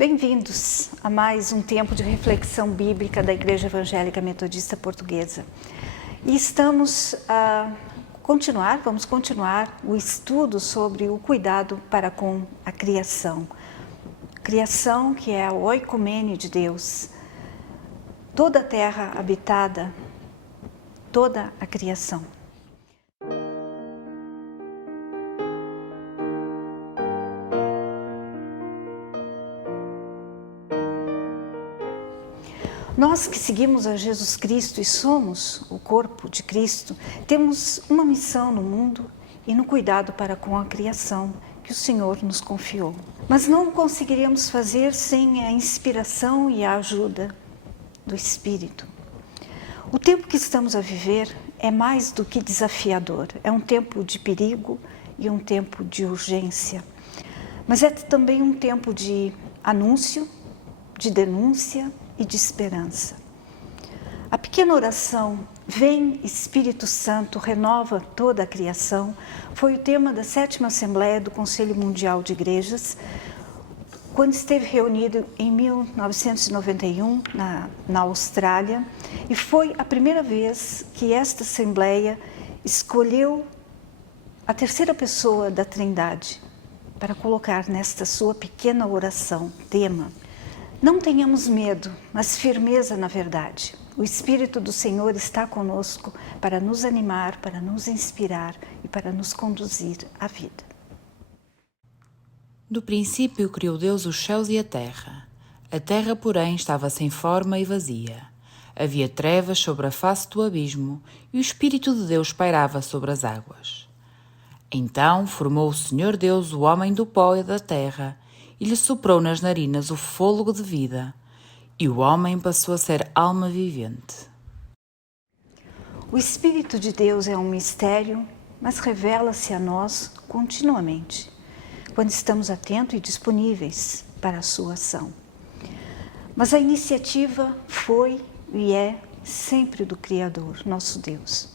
Bem-vindos a mais um tempo de reflexão bíblica da Igreja Evangélica Metodista Portuguesa. E vamos continuar o estudo sobre o cuidado para com a criação. Criação que é a oikumene de Deus, toda a terra habitada, toda a criação. Nós que seguimos a Jesus Cristo e somos o corpo de Cristo, temos uma missão no mundo e no cuidado para com a criação que o Senhor nos confiou. Mas não conseguiríamos fazer sem a inspiração e a ajuda do Espírito. O tempo que estamos a viver é mais do que desafiador, é um tempo de perigo e um tempo de urgência. Mas é também um tempo de anúncio, de denúncia e de esperança. A pequena oração, Vem Espírito Santo, renova toda a criação, foi o tema da 7ª Assembleia do Conselho Mundial de Igrejas, quando esteve reunido em 1991 na Austrália, e foi a primeira vez que esta Assembleia escolheu a terceira pessoa da Trindade para colocar nesta sua pequena oração, tema. Não tenhamos medo, mas firmeza na verdade. O Espírito do Senhor está conosco para nos animar, para nos inspirar e para nos conduzir à vida. No princípio criou Deus os céus e a terra. A terra, porém, estava sem forma e vazia. Havia trevas sobre a face do abismo e o Espírito de Deus pairava sobre as águas. Então formou o Senhor Deus o homem do pó e da terra e lhe soprou nas narinas o fôlego de vida, e o homem passou a ser alma vivente. O Espírito de Deus é um mistério, mas revela-se a nós continuamente, quando estamos atentos e disponíveis para a sua ação. Mas a iniciativa foi e é sempre do Criador, nosso Deus.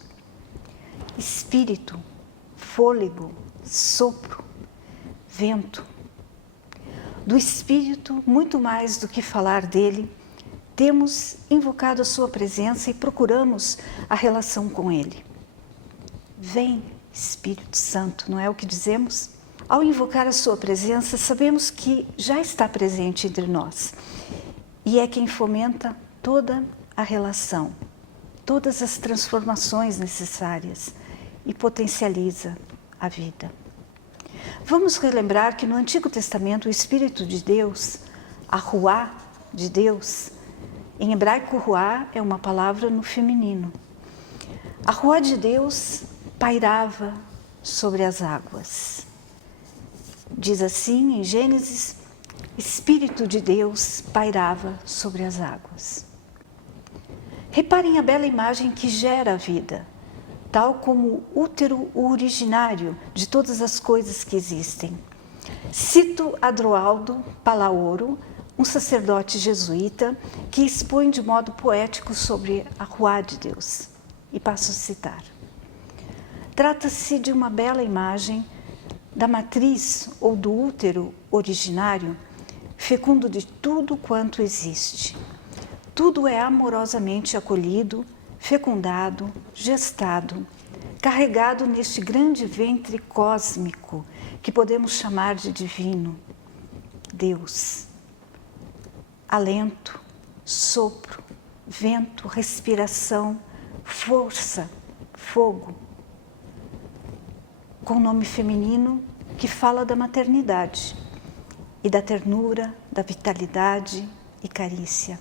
Espírito, fôlego, sopro, vento. Do Espírito, muito mais do que falar dele, temos invocado a sua presença e procuramos a relação com ele. Vem, Espírito Santo, não é o que dizemos? Ao invocar a sua presença, sabemos que já está presente entre nós e é quem fomenta toda a relação, todas as transformações necessárias e potencializa a vida. Vamos relembrar que no Antigo Testamento o Espírito de Deus, a Ruá de Deus, em hebraico Ruá é uma palavra no feminino. A Ruá de Deus pairava sobre as águas. Diz assim em Gênesis, Espírito de Deus pairava sobre as águas. Reparem a bela imagem que gera a vida, tal como o útero originário de todas as coisas que existem. Cito Adroaldo Palaoro, um sacerdote jesuíta, que expõe de modo poético sobre a Ruá de Deus. E passo a citar. Trata-se de uma bela imagem da matriz ou do útero originário, fecundo de tudo quanto existe. Tudo é amorosamente acolhido, fecundado, gestado, carregado neste grande ventre cósmico que podemos chamar de divino, Deus. Alento, sopro, vento, respiração, força, fogo. Com nome feminino que fala da maternidade e da ternura, da vitalidade e carícia.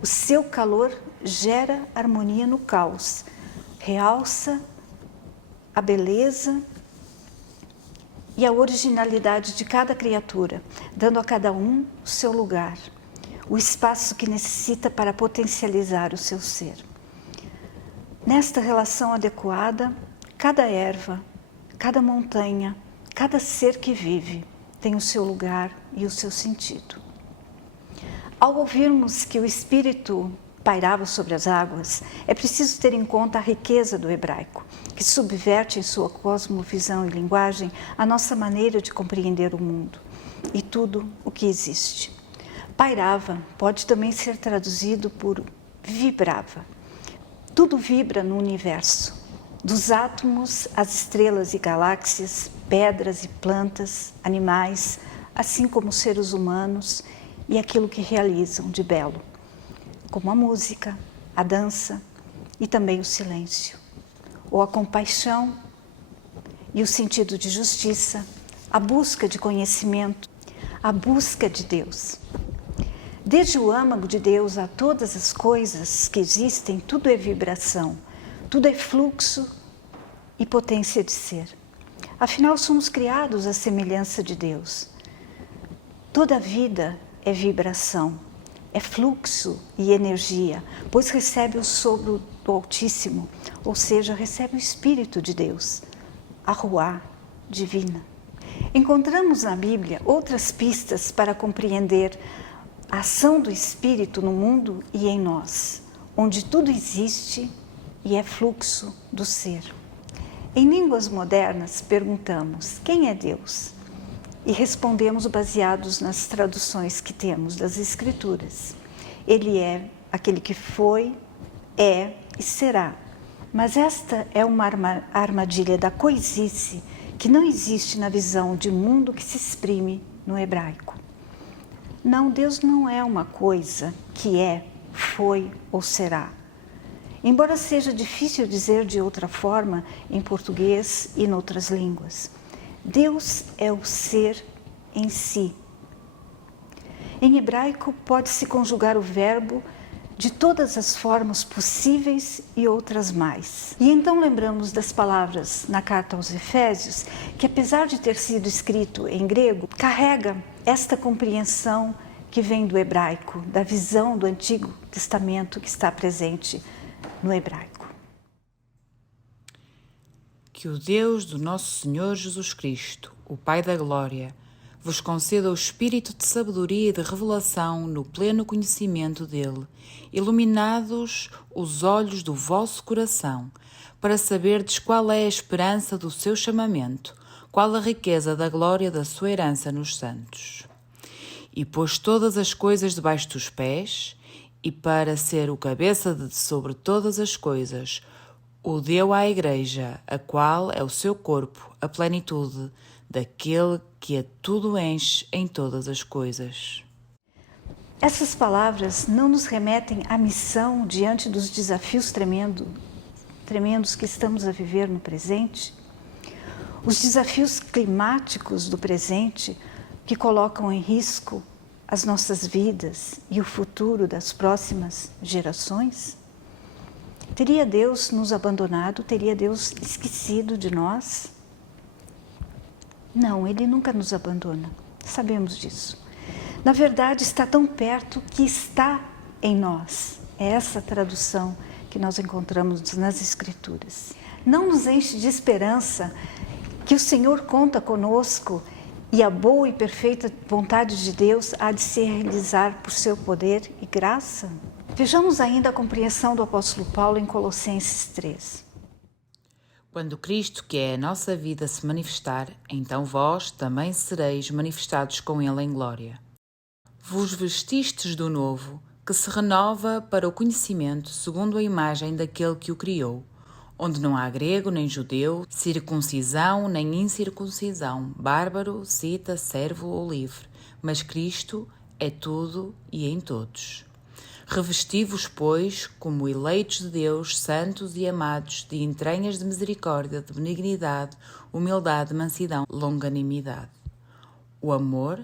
O seu calor gera harmonia no caos, realça a beleza e a originalidade de cada criatura, dando a cada um o seu lugar, o espaço que necessita para potencializar o seu ser. Nesta relação adequada, cada erva, cada montanha, cada ser que vive tem o seu lugar e o seu sentido. Ao ouvirmos que o Espírito pairava sobre as águas, é preciso ter em conta a riqueza do hebraico, que subverte em sua cosmovisão e linguagem a nossa maneira de compreender o mundo e tudo o que existe. Pairava pode também ser traduzido por vibrava. Tudo vibra no universo, dos átomos às estrelas e galáxias, pedras e plantas, animais, assim como seres humanos e aquilo que realizam de belo, como a música, a dança e também o silêncio, ou a compaixão e o sentido de justiça, a busca de conhecimento, a busca de Deus. Desde o âmago de Deus a todas as coisas que existem, tudo é vibração, tudo é fluxo e potência de ser. Afinal, somos criados à semelhança de Deus. Toda a vida é vibração, é fluxo e energia, pois recebe o sopro do Altíssimo, ou seja, recebe o Espírito de Deus, a Ruá divina. Encontramos na Bíblia outras pistas para compreender a ação do Espírito no mundo e em nós, onde tudo existe e é fluxo do ser. Em línguas modernas, perguntamos: quem é Deus? E respondemos baseados nas traduções que temos das Escrituras. Ele é aquele que foi, é e será. Mas esta é uma armadilha da coisice que não existe na visão de mundo que se exprime no hebraico. Não, Deus não é uma coisa que é, foi ou será. Embora seja difícil dizer de outra forma em português e em outras línguas, Deus é o ser em si. Em hebraico pode-se conjugar o verbo de todas as formas possíveis e outras mais. E então lembramos das palavras na carta aos Efésios, que apesar de ter sido escrito em grego, carrega esta compreensão que vem do hebraico, da visão do Antigo Testamento que está presente no hebraico. Que o Deus do nosso Senhor Jesus Cristo, o Pai da Glória, vos conceda o espírito de sabedoria e de revelação no pleno conhecimento dele, iluminados os olhos do vosso coração, para saberdes qual é a esperança do seu chamamento, qual a riqueza da glória da sua herança nos santos. E pôs todas as coisas debaixo dos pés, e para ser o cabeça de sobre todas as coisas, o deu à Igreja, a qual é o seu corpo, a plenitude daquele que a tudo enche em todas as coisas. Essas palavras não nos remetem à missão diante dos desafios tremendos que estamos a viver no presente? Os desafios climáticos do presente que colocam em risco as nossas vidas e o futuro das próximas gerações? Teria Deus nos abandonado? Teria Deus esquecido de nós? Não, Ele nunca nos abandona, sabemos disso. Na verdade, está tão perto que está em nós. É essa tradução que nós encontramos nas Escrituras. Não nos enche de esperança que o Senhor conta conosco e a boa e perfeita vontade de Deus há de se realizar por seu poder e graça? Vejamos ainda a compreensão do apóstolo Paulo em Colossenses 3. Quando Cristo, que é a nossa vida, se manifestar, então vós também sereis manifestados com Ele em glória. Vos vestistes do novo, que se renova para o conhecimento segundo a imagem daquele que o criou, onde não há grego nem judeu, circuncisão nem incircuncisão, bárbaro, cita, servo ou livre, mas Cristo é tudo e em todos. Revesti-vos, pois, como eleitos de Deus, santos e amados, de entranhas de misericórdia, de benignidade, humildade, mansidão, longanimidade. O amor,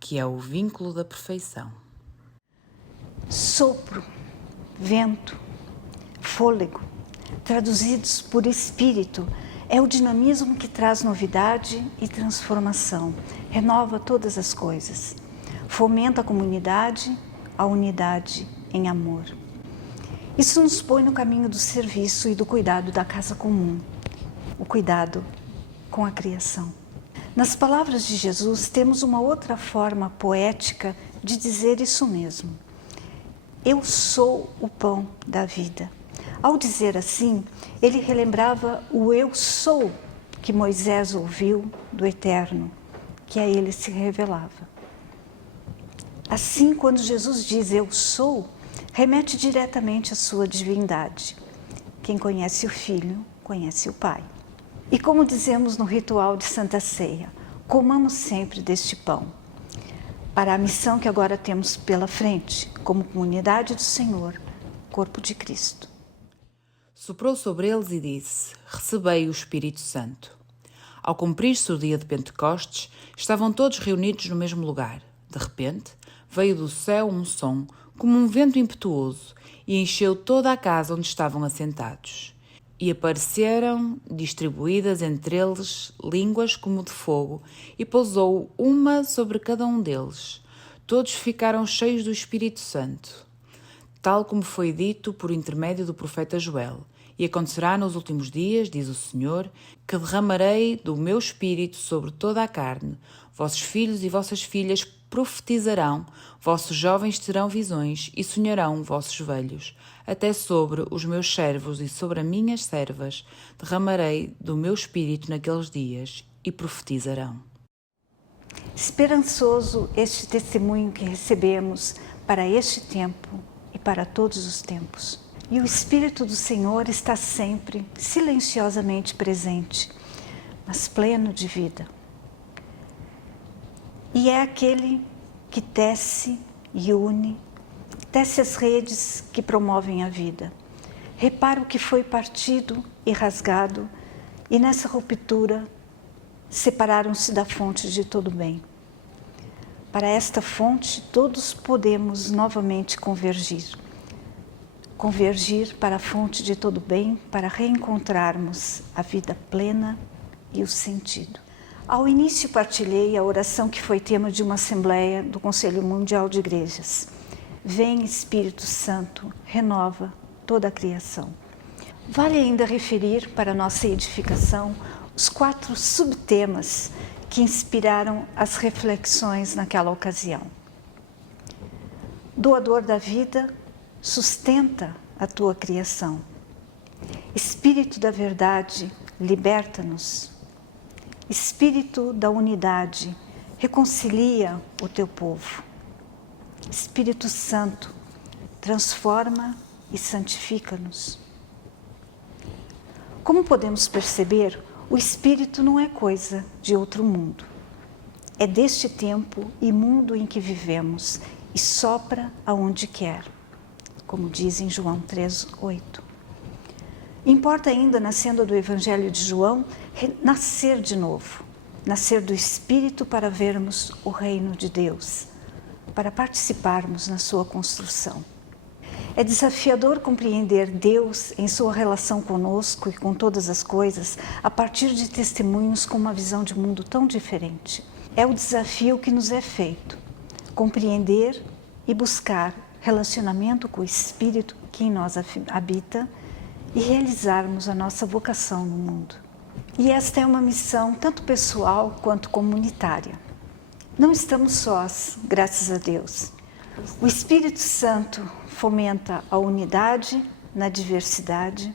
que é o vínculo da perfeição. Sopro, vento, fôlego, traduzidos por espírito, é o dinamismo que traz novidade e transformação, renova todas as coisas, fomenta a comunidade, a unidade em amor. Isso nos põe no caminho do serviço e do cuidado da casa comum, o cuidado com a criação. Nas palavras de Jesus, temos uma outra forma poética de dizer isso mesmo. Eu sou o pão da vida. Ao dizer assim, ele relembrava o eu sou que Moisés ouviu do Eterno, que a ele se revelava. Assim, quando Jesus diz eu sou, remete diretamente à sua divindade. Quem conhece o Filho, conhece o Pai. E como dizemos no ritual de Santa Ceia, comamos sempre deste pão, para a missão que agora temos pela frente, como comunidade do Senhor, corpo de Cristo. Soprou sobre eles e disse: Recebei o Espírito Santo. Ao cumprir-se o dia de Pentecostes, estavam todos reunidos no mesmo lugar. De repente, veio do céu um som, como um vento impetuoso, e encheu toda a casa onde estavam assentados. E apareceram, distribuídas entre eles, línguas como de fogo, e pousou uma sobre cada um deles. Todos ficaram cheios do Espírito Santo, tal como foi dito por intermédio do profeta Joel. E acontecerá nos últimos dias, diz o Senhor, que derramarei do meu Espírito sobre toda a carne. Vossos filhos e vossas filhas profetizarão, vossos jovens terão visões e sonharão vossos velhos. Até sobre os meus servos e sobre as minhas servas derramarei do meu Espírito naqueles dias e profetizarão. Esperançoso este testemunho que recebemos para este tempo e para todos os tempos. E o Espírito do Senhor está sempre silenciosamente presente, mas pleno de vida. E é aquele que tece e une, tece as redes que promovem a vida. Repara o que foi partido e rasgado, e nessa ruptura separaram-se da fonte de todo bem. Para esta fonte todos podemos novamente convergir. Convergir para a fonte de todo bem, para reencontrarmos a vida plena e o sentido. Ao início partilhei a oração que foi tema de uma assembleia do Conselho Mundial de Igrejas. Vem Espírito Santo, renova toda a criação. Vale ainda referir para nossa edificação os 4 subtemas que inspiraram as reflexões naquela ocasião. Doador da vida, sustenta a tua criação. Espírito da verdade, liberta-nos. Espírito da unidade, reconcilia o teu povo. Espírito Santo, transforma e santifica-nos. Como podemos perceber, o Espírito não é coisa de outro mundo. É deste tempo e mundo em que vivemos e sopra aonde quer, como diz em João 3:8. Importa ainda, na senda do Evangelho de João, nascer de novo, nascer do Espírito para vermos o reino de Deus, para participarmos na sua construção. É desafiador compreender Deus em sua relação conosco e com todas as coisas a partir de testemunhos com uma visão de mundo tão diferente. É o desafio que nos é feito, compreender e buscar relacionamento com o Espírito que em nós habita e realizarmos a nossa vocação no mundo. E esta é uma missão tanto pessoal quanto comunitária. Não estamos sós, graças a Deus. O Espírito Santo fomenta a unidade na diversidade,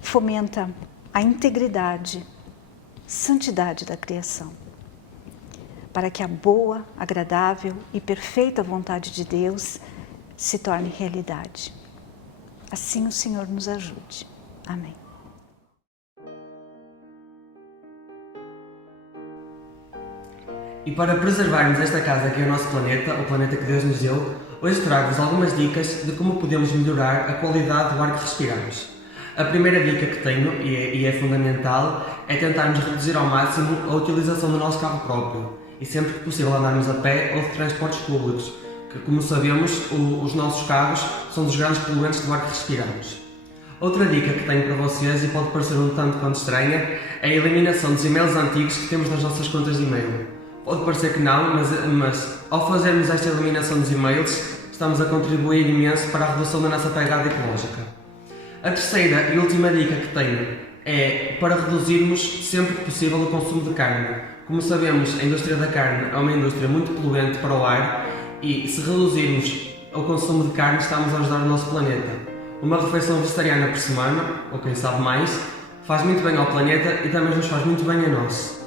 fomenta a integridade, santidade da criação, para que a boa, agradável e perfeita vontade de Deus se torne realidade. Assim o Senhor nos ajude. Amém. E para preservarmos esta casa que é o nosso planeta, o planeta que Deus nos deu, hoje trago-vos algumas dicas de como podemos melhorar a qualidade do ar que respiramos. A primeira dica que tenho, e é fundamental, é tentarmos reduzir ao máximo a utilização do nosso carro próprio e sempre que possível andarmos a pé ou de transportes públicos, que, como sabemos, os nossos carros são dos grandes poluentes do ar que respiramos. Outra dica que tenho para vocês, e pode parecer um tanto quanto estranha, é a eliminação dos e-mails antigos que temos nas nossas contas de e-mail. Pode parecer que não, mas ao fazermos esta eliminação dos e-mails, estamos a contribuir imenso para a redução da nossa pegada ecológica. A terceira e última dica que tenho é para reduzirmos sempre que possível o consumo de carne. Como sabemos, a indústria da carne é uma indústria muito poluente para o ar e se reduzirmos o consumo de carne estamos a ajudar o nosso planeta. Uma refeição vegetariana por semana, ou quem sabe mais, faz muito bem ao planeta e também nos faz muito bem a nós.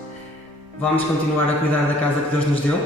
Vamos continuar a cuidar da casa que Deus nos deu?